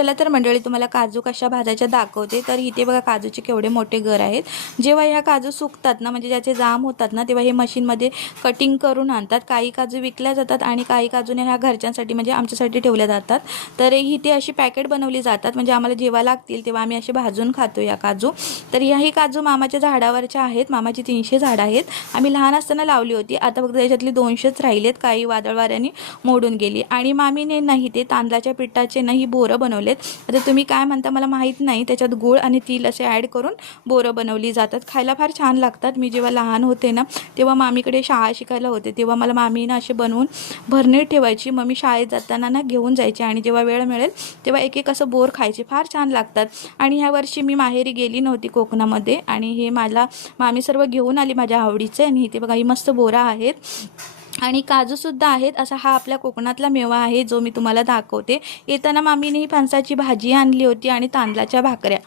चला तर मंडळी तुम्हाला काजू कशा भाजायच्या दाखवते। तर इथे बघा काजूचे केवढे मोठे गर आहेत। जेव्हा ह्या काजू सुकतात ना, म्हणजे ज्याचे जाम होतात ना, तेव्हा हे मशीनमध्ये कटिंग करून आणतात। काही काजू विकल्या जातात आणि काही काजूने ह्या घरच्यांसाठी म्हणजे आमच्यासाठी ठेवल्या जातात। तर इथे अशी पॅकेट बनवली जातात, म्हणजे आम्हाला जेव्हा लागतील तेव्हा आम्ही असे भाजून खातो या काजू। तर ह्याही काजू मामाच्या झाडावरच्या आहेत। मामाची 300 झाडं आहेत। आम्ही लहान असताना लावली होती, आता फक्त त्याच्यातली 200च राहिलेत, काही वादळ वाऱ्याने मोडून गेली। आणि मामीने नाही ते तांदळाच्या पिठाचे नाही बोरं बनवलेत। आता तुम्ही काय म्हणता मला माहीत नाही, त्याच्यात गूळ आणि तीळ असे ॲड करून बोरं बनवली जातात। खायला फार छान लागतात। मी जेव्हा लहान होते ना, तेव्हा मामीकडे शाळा शिकायला होते, तेव्हा मला मामीनं असे बनवून भरणी ठेवायची। मग मी शाळेत जाताना ना घेऊन जायचे आणि जेव्हा वेळ मिळेल तेव्हा एक एक असं बोर खायचे, फार छान लागतात। आणि ह्या वर्षी मी माहेरी गेली नव्हती कोकणामध्ये, आणि हे मला मामी सर्व घेऊन आली माझ्या आवडीचे। आणि इथे बघा ही मस्त बोरं आहेत आणि काजूसुद्धा आहेत। असा हा आपल्या कोकणातला मेवा आहे जो मी तुम्हाला दाखवते। येताना मामीने ही फणसाची भाजी आणली होती आणि तांदळाच्या भाकऱ्या।